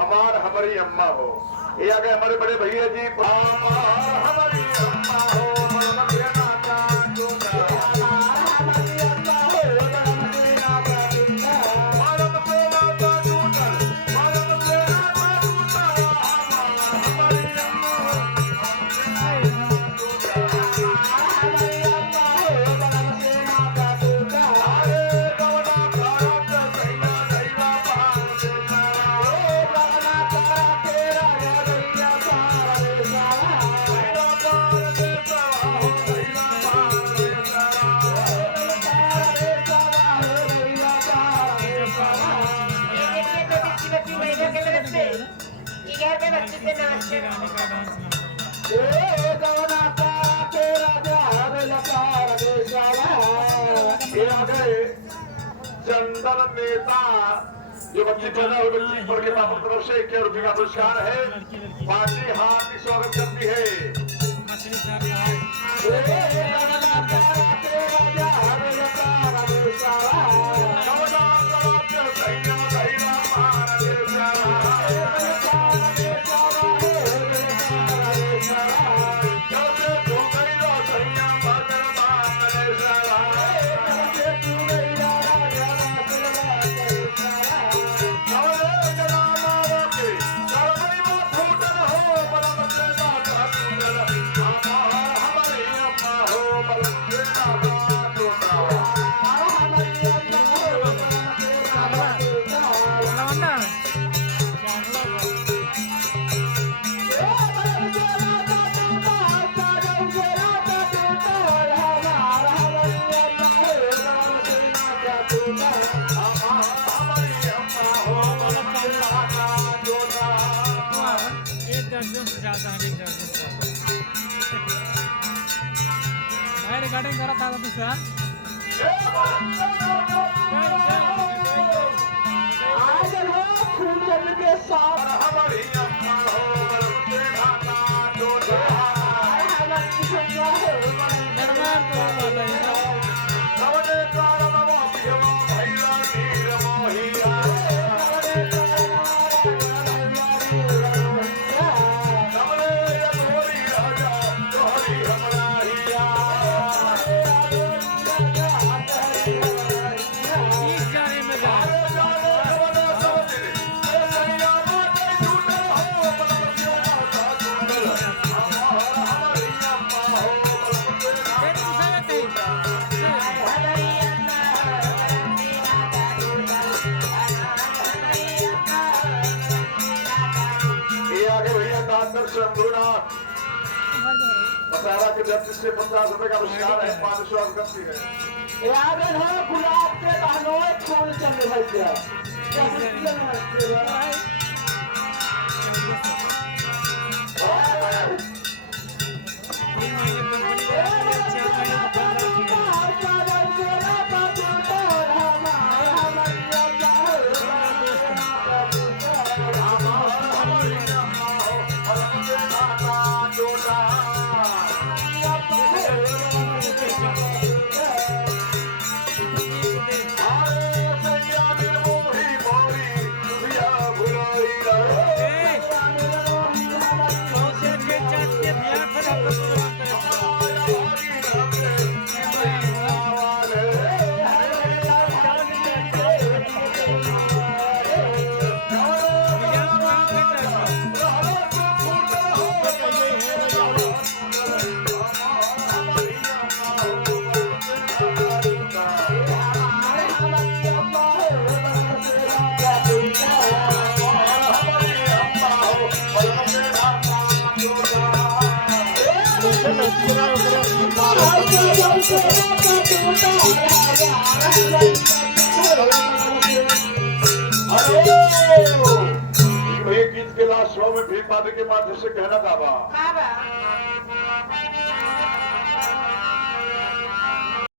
हमारी अम्मा हो। ये आ गए हमारे बड़े भैया जी, हमारी अम्मा हो, चंदन नेता जो बच्ची पैदा हुई बच्ची पर के पापा तरफ से 1 रुपये का पुरस्कार है। पार्टी हाथ स्वागत करती है। रिकॉर्डिंग करा था सर आज हो खून के साथ हमारी अम्मा हो, बताया कि 30 से 50 रुपए का पुरस्कार है। 500 करती है। याद है गुलाब के दानों फूल चल रहे एक गीत के लास्ट शो में भीम बाबे के माध्यम से कहना था